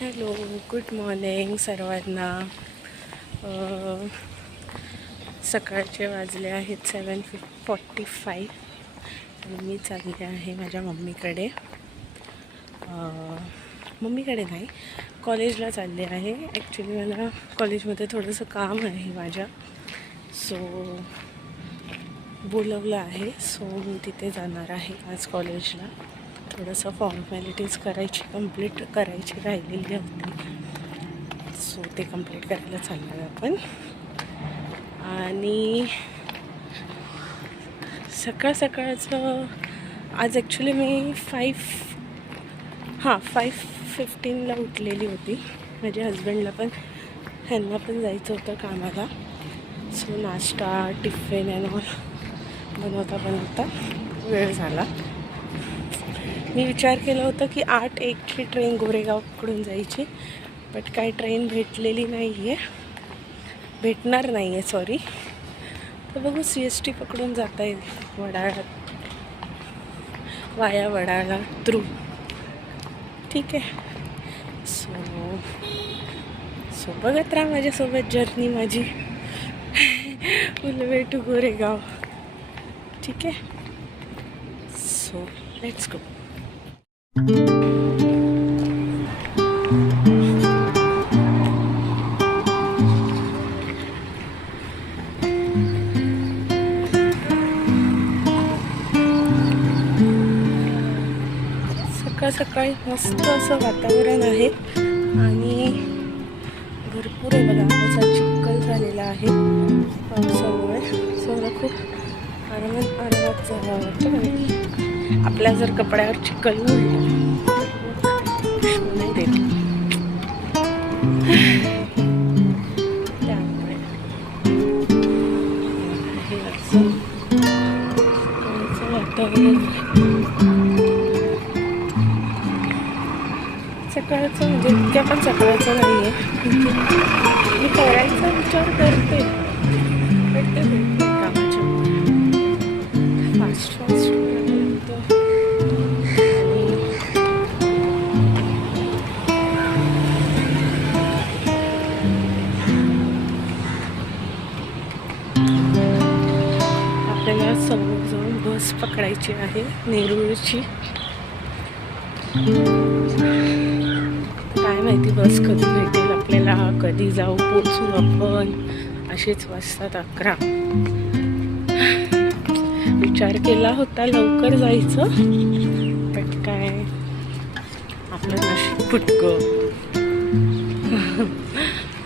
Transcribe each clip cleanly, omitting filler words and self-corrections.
Hello, good morning सर्वांना. सकाळचे वाजले आहेत 7:45 आणि मी चालले आहे माझ्या मम्मीकडे. मम्मीकडे नाही, कॉलेजला चालले आहे. ॲक्च्युली मला कॉलेजमध्ये थोडंसं काम आहे माझ्या, सो बोलवलं आहे. सो मी तिथे जाणार आहे आज कॉलेजला. थोडंसं फॉर्मॅलिटीज कंप्लीट करायची राहिलेली होती, सो ते कंप्लीट करायला चाललो आपण. आणि सकाळचं आज ॲक्च्युली मी 5:15ला उठलेली होती. माझ्या हजबंडला पण, ह्यांना पण जायचं होतं कामाला. सो नाश्ता, टिफिन अँड ऑल बनवता वेळ झाला. मी विचार केला होता की 8:01ची ट्रेन गोरेगावकडून जायची, बट काही ट्रेन भेटणार नाही आहे सॉरी. तर बघू CST पकडून जाता येईल वाया वडाळा थ्रू. ठीक आहे. सो बघत राहा माझ्यासोबत जर्नी माझी उलवे टू गोरेगाव. ठीक आहे. So let's go. सकाळी मस्त असं वातावरण आहे आणि भरपूर आहे बघा. असा चिखल झालेला आहे पावसामुळे. सगळं खूप आरामात झाला वाटतं. आपल्या जर कपड्यावर चिखल उडलं नाही देत, त्यामुळे हे असं वातावरण. सकाळचं म्हणजे इतक्या पण सकाळचं नाही आहे. मी करायचा विचार करते, पण ते भेटते कामाच्या फास्ट आपल्याला समोर जाऊन बस पकडायची आहे नेरूळची. काय माहिती बस कधी भेटेल आपल्याला, कधी जाऊ पोचू आपण. असेच वाजतात 11. विचार केला होता लवकर जायचं, पण काय आपलं नशीब फुटकं.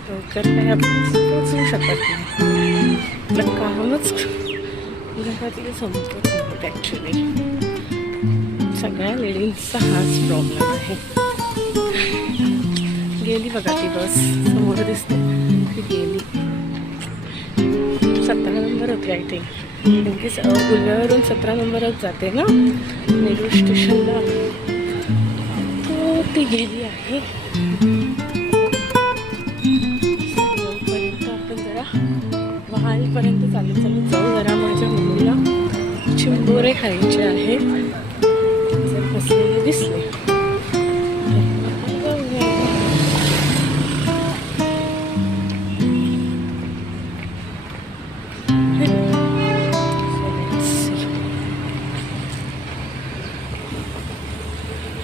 लवकर काय आपण पोचू शकत नाही. आपलं कामच घरातले संपत नाही ॲक्च्युली. सगळ्या लेडीजचा हाच प्रॉब्लेम आहे. गेली बघा ती बस, समोर दिसते ती गेली. 17 नंबर होती आय थिंक, कारण की उलव्यावरून 17 नंबरच जाते ना नेरूळ स्टेशनला. तो ती गेली आहे. आपण जरा वहालपर्यंत चालत जाऊ. जरा माझ्या मुलीला चिंबोरे खायचे आहे. जर बसलेले दिसले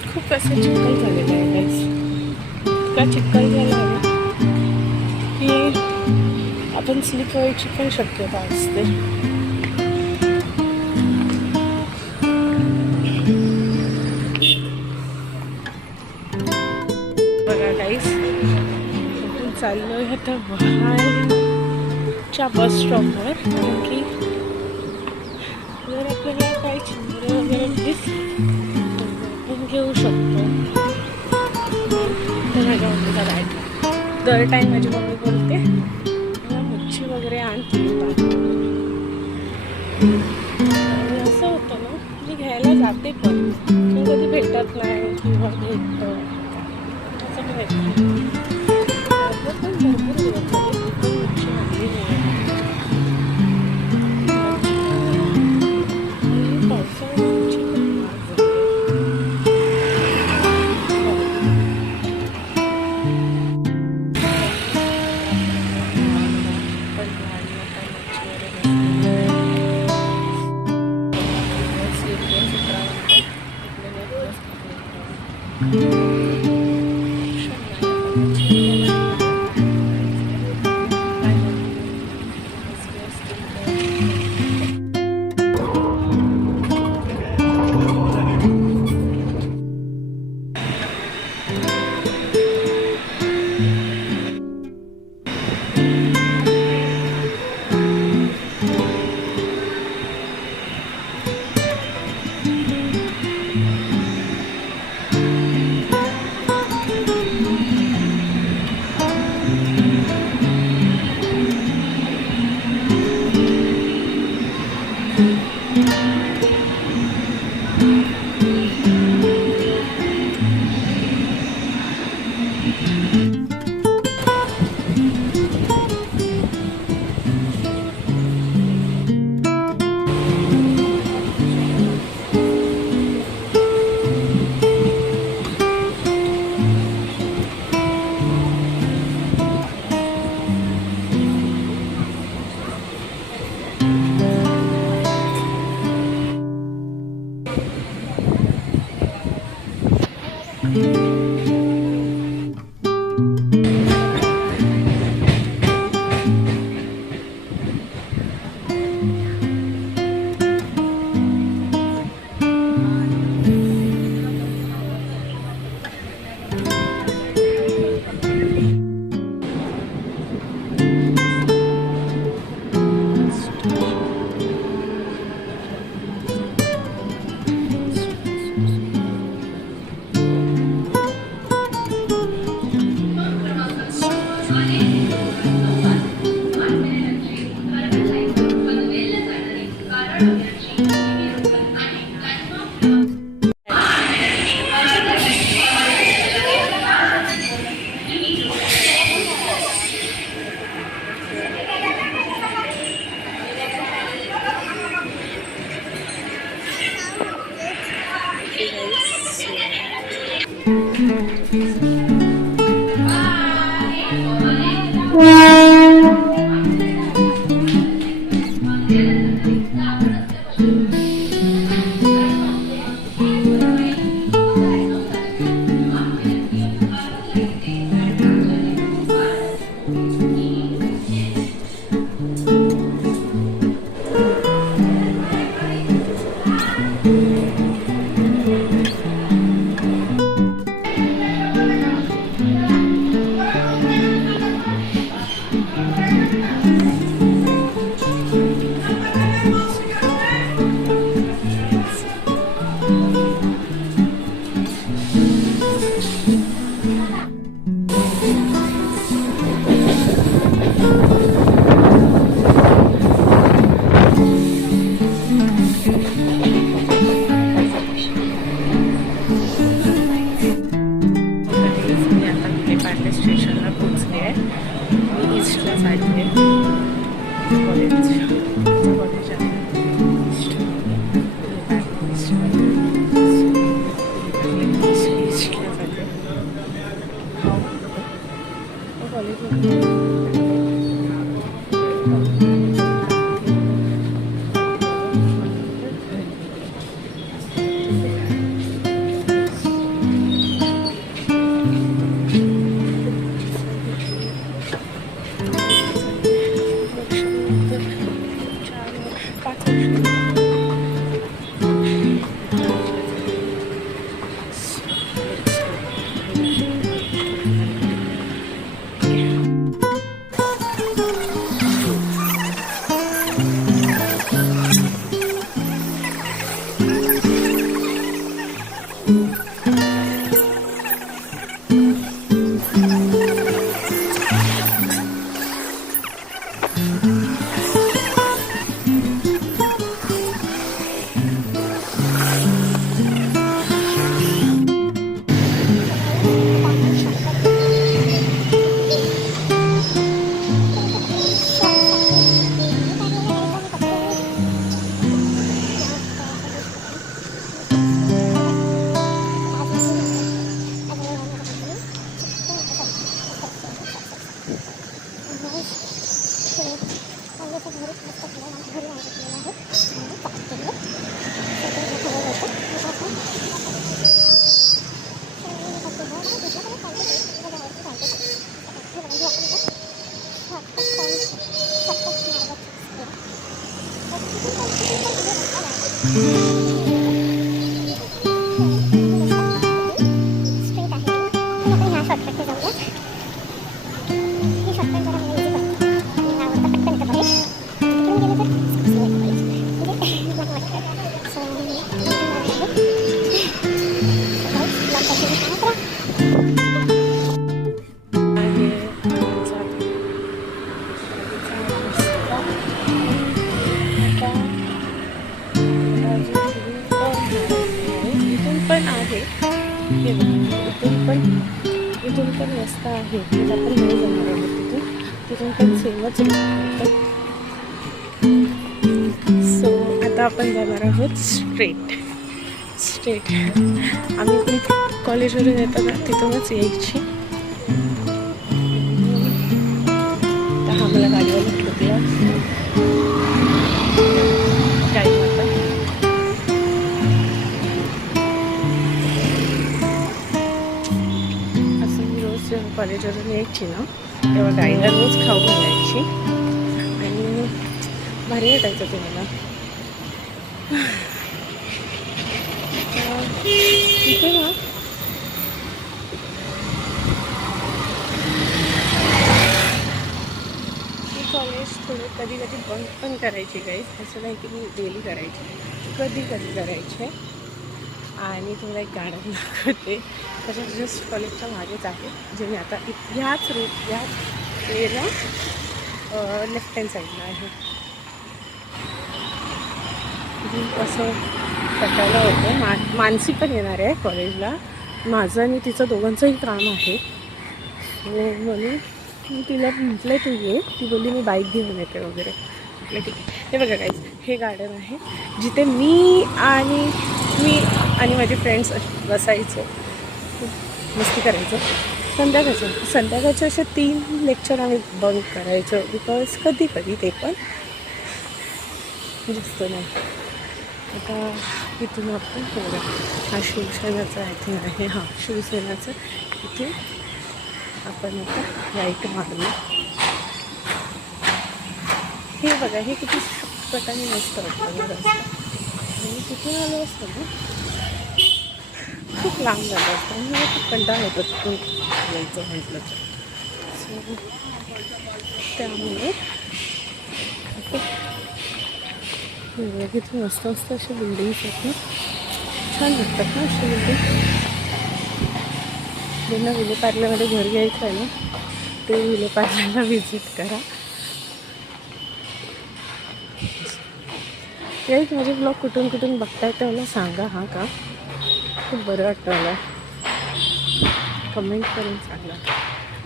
खूप असं चिखल झालेलं आहे गाईस. इतका चिखल झाला आहे की आपण स्लिप व्हायची पण शक्यता असते. बघा गाईस, आपण चाललोय आता वहालच्या बस स्टॉपवर. कारण की जर आपल्याला काही चिंबरे वगैरे घेऊ शकतो. माझ्या मम्मीचा बॅग दर टाईम माझी मम्मी बोलते मला मच्छी वगैरे आणते. असं होतं ना, मी घ्यायला जाते पण कधी भेटत नाही किंवा भेटतं असं भेटतं. पण भरपूर दिवस झाले मच्छी आणली नाही. स्टेशनला पोचले आहे. मी ईस्टला चालले कॉलेज कॉलेज आहे ईस्टला चालले कॉलेज. तिथून पण रस्ता आहे, तिला पण नाही जाणार आहोत तिथून पण सेमच रूट. सो आता आपण जाणार आहोत स्ट्रेट. आम्ही कॉलेजवरून येताना तिथूनच यायची. तर हा मला गाडीवाला ठोकला गाडी आता. असं मी रोज जेव्हा कॉलेजवरून यायची ना तेव्हा गाडीला रोज खाऊ घालायची आणि भारी वाटायचं ते मला. इथे ना कॉलेज थोडं कधी बंक पण करायची गाईज, असं नाही की मी डेली करायची, कधी करायचे. आणि तुम्हाला एक गार्डन दाखवते, त्याच्या जस्ट कॉलेजच्या मागेच आहे, जे मी आता ह्याच वेला लेफ्ट हँड साईडला आहे. असं कटायला होतं. मानसी पण येणार आहे कॉलेजला, माझं आणि तिचं दोघांचंही काम आहे. म्हणून मी तिला म्हटलं तू ये, ती बोलली मी बाईक घेऊन येते वगैरे. म्हटलं ठीक आहे. हे बघा गाईज, हे गार्डन आहे जिथे मी आणि माझे फ्रेंड्स बसायचो, मस्ती करायचो. संध्याकाळचे असे 3 लेक्चर आम्ही बंक करायचो, बिकॉज कधी ते पण जास्त नाही. आता इथून आपण थोडं हा शिवसेनाचा आय थिंक आहे, हां शिवसेनाचं. इथे आपण आता राईट मारलो. हे बघा, हे किती शॉर्टकट मस्त वाटतं रस्ता. आणि तिथून आलो असतं ना खूप लांब झालं असतं आणि मला खूप कंटाळा होतं तिथून यायचं म्हटलं तर. सो त्यामुळे इथे मस्त असे बिल्डिंग्स आहेत ना, छान वाटतात ना असे बिल्डिंग. ज्यांना विलेपार्ल्यामध्ये घर घ्यायचं आहे ना ते विलेपार्ल्याला व्हिजिट करा. यायच माझे ब्लॉग कुठून बघताय ते मला सांगा. हा का खूप बरं वाटतं मला, कमेंट करून सांगा.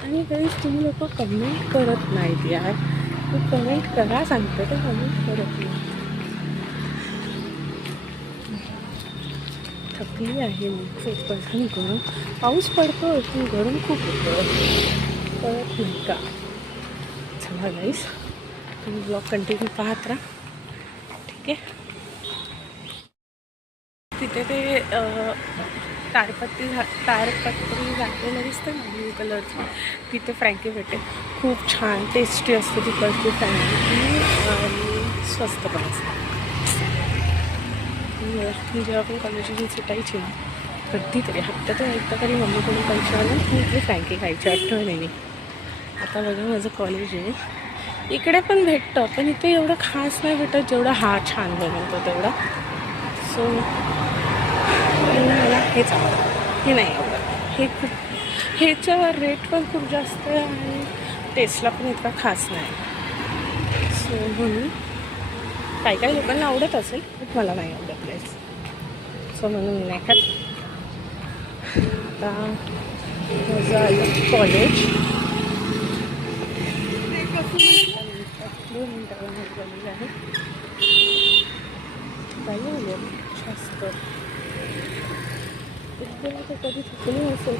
आणि काहीच तुम्ही लोक कमेंट करत नाहीत यार, कमेंट करा सांगतं तर कमेंट करत नाही. थकली आहे मी खूप, आणि गरम पाऊस पडतो पण गरम खूप होतं, कळत नाही का. चला गाईस, तुम्ही ब्लॉग कंटिन्यू पाहत राहा, ठीक आहे. तिथे ते तारपत्री घातलेलं दिसतं ना ब्लू कलरचं, तिथे फ्रँकी भेटेल. खूप छान टेस्टी असते तिकडची फ्रँकी आणि स्वस्त पण असतं. मी जेव्हा पण कॉलेजमधून सुटायची ना कधीतरी हप्त्यातून एकदा तरी मम्मीकडून पैसे आले मी इथे फ्रँकी खायची, आठवण नाही. आता बघा माझं कॉलेज आहे, इकडे पण भेटतं पण इथे एवढं खास नाही भेटत जेवढं हा छान बनवतो तेवढा. सो मला हेच आवडतं, हे नाही आवडत. हे खूप, ह्याच्यावर रेट पण खूप जास्त आहे आणि टेस्टला पण इतका खास नाही. सो म्हणून काही लोकांना आवडत असेल पण मला नाही आवडत गाईस. सो म्हणून मी नाही खात. आता माझं आलं कॉलेज, 2 मिनिटाला माझं कॉलेज आहे. काही आले जास्त तर कधी थकली असेल,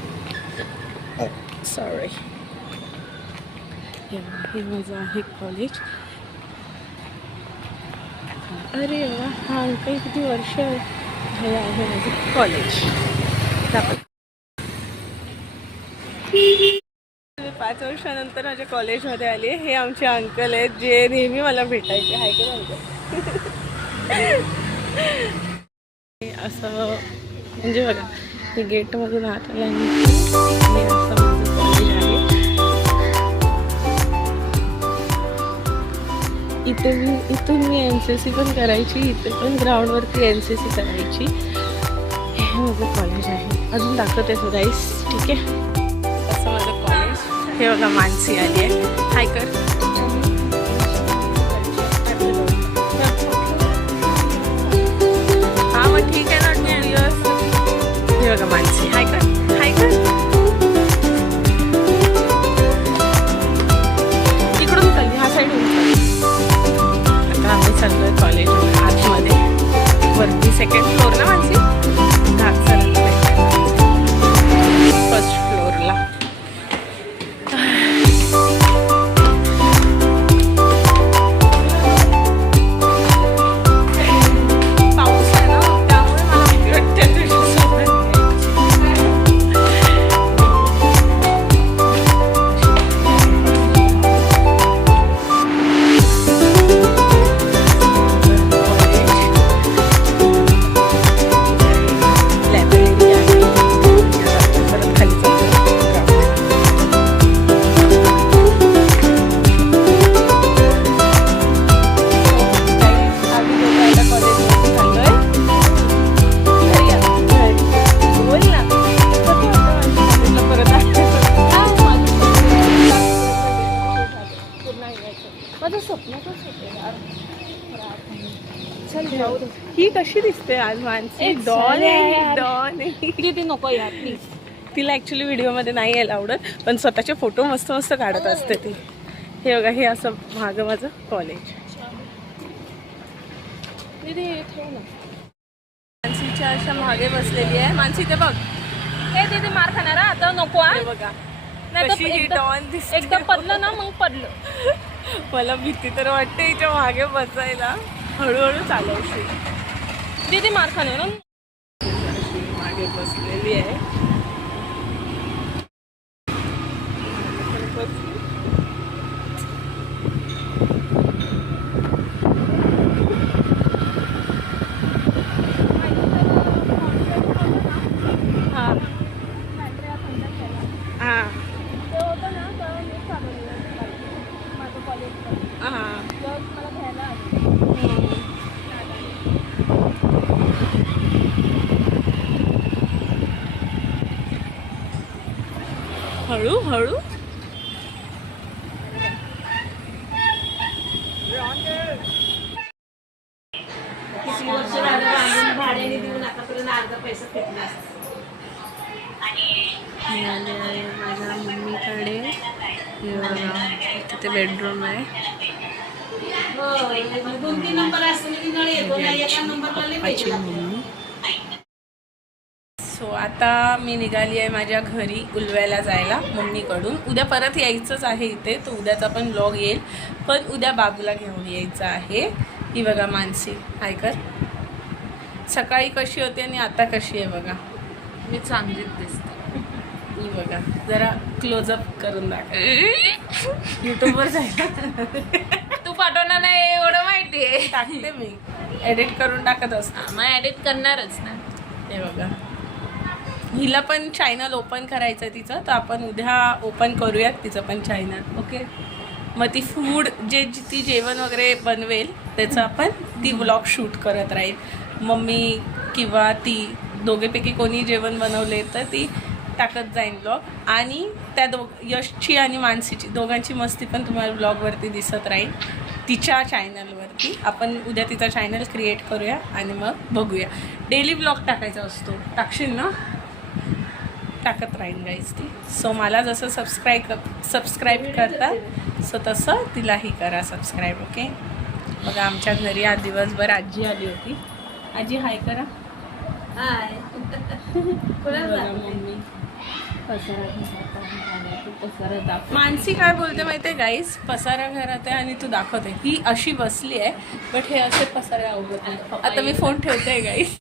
सॉरी. हे माझं आहे कॉलेज. अरे वा, हा काही किती वर्ष हे आहे माझं कॉलेज. 5 वर्षानंतर माझ्या कॉलेजमध्ये आले. हे आमचे अंकल आहेत जे नेहमी मला भेटायचे. हाय का अंकल. असं म्हणजे बघा, मी गेटमधून आत आले आणि हे असं माझं कॉलेज आहे. इथून मी NCC पण करायची, इथे पण ग्राउंडवरती NCC करायची. हे माझं कॉलेज आहे. अजून दाखवते गाईस, ठीक आहे. असं माझं कॉलेज. हे बघा मानसी आली आहे, हाय कर. हां मग ठीक आहे ना, 2 इयर्स. हे बघा मानसी, हाय कर, हाय कर. ही कशी दिसते आज मानसी? डॉन आहे, डॉन आहे. ती नको यार प्लीज. तिला ॲक्च्युली व्हिडिओमध्ये नाही यायला आवडत, पण स्वतःचे फोटो मस्त मस्त काढत असते ती. हे बघा, हे असं मागं माझं कॉलेज. मानसीच्या अशा मागे बसलेली आहे. मानसी ते बघ, हे तिथे मार खाणार आता नको. हे बघा नाही कशी ही तर डॉन दिसते. एकदा पडलं ना मग पडलं. मला भीती तर वाटते हिच्या मागे बसायला. हळूहळू चालवशी. तिथे मार खाणार ना. मागे बसलेली आहे. हळू हळू. भाड्याने देऊन आतापर्यंत अर्धा पैसा फेकला. मिळाले आहे माझ्या मम्मीकडे. हे बघा, तिथे बेडरूम आहे. दोन-तीन नंबर पप्पाची मम्मी. सो आता मी निघाली आहे माझ्या घरी उलव्याला जायला मम्मीकडून. उद्या परत यायचंच आहे इथे, तो उद्याचा पण व्लॉग येईल. पण उद्या बाबूला घेऊन यायचं आहे. ही बघा मानसी, हाय कर. सकाळी कशी होती आणि आता कशी आहे बघा. मी चांगलीच दिसते. ही बघा, जरा क्लोजअप करून दाखव. यूट्यूबवर जायला तू पाठवणार नाही एवढं माहिती आहे. टाकते मी, एडिट करून टाकत असते. मग एडिट करणारच ना. हे बघा, हिला पण चॅनल ओपन करायचं आहे तिचं, तर आपण उद्या ओपन करूयात तिचं पण चॅनल. ओके. मग ती फूड ती जेवण वगैरे बनवेल त्याचं आपण ती व्लॉग शूट करत राहील. मम्मी किंवा ती दोघेपैकी कोणी जेवण बनवले तर ती टाकत जाईन व्लॉग. आणि त्या यशची आणि मानसीची दोघांची मस्ती पण तुम्हाला व्लॉगवरती दिसत राहील तिच्या चॅनलवरती. आपण उद्या तिचा चॅनल क्रिएट करूया आणि मग बघूया. डेली व्लॉग टाकायचा असतो, टाकशील ना? टाकत राहील गाईज ती. सो मला जसं सबस्क्राईब करता सो तसं तिलाही करा सबस्क्राईब. ओके. बघा, आमच्या घरी आज दिवसभर आजी आली होती. आजी हाय करा. हाय. मम्मी मानसी काय बोलते माहिती आहे गाईस? पसारा घरात आहे आणि तू दाखवते. ही अशी बसली आहे, बट हे असे पसारे आवडत नाही. आता मी फोन ठेवते गाईस.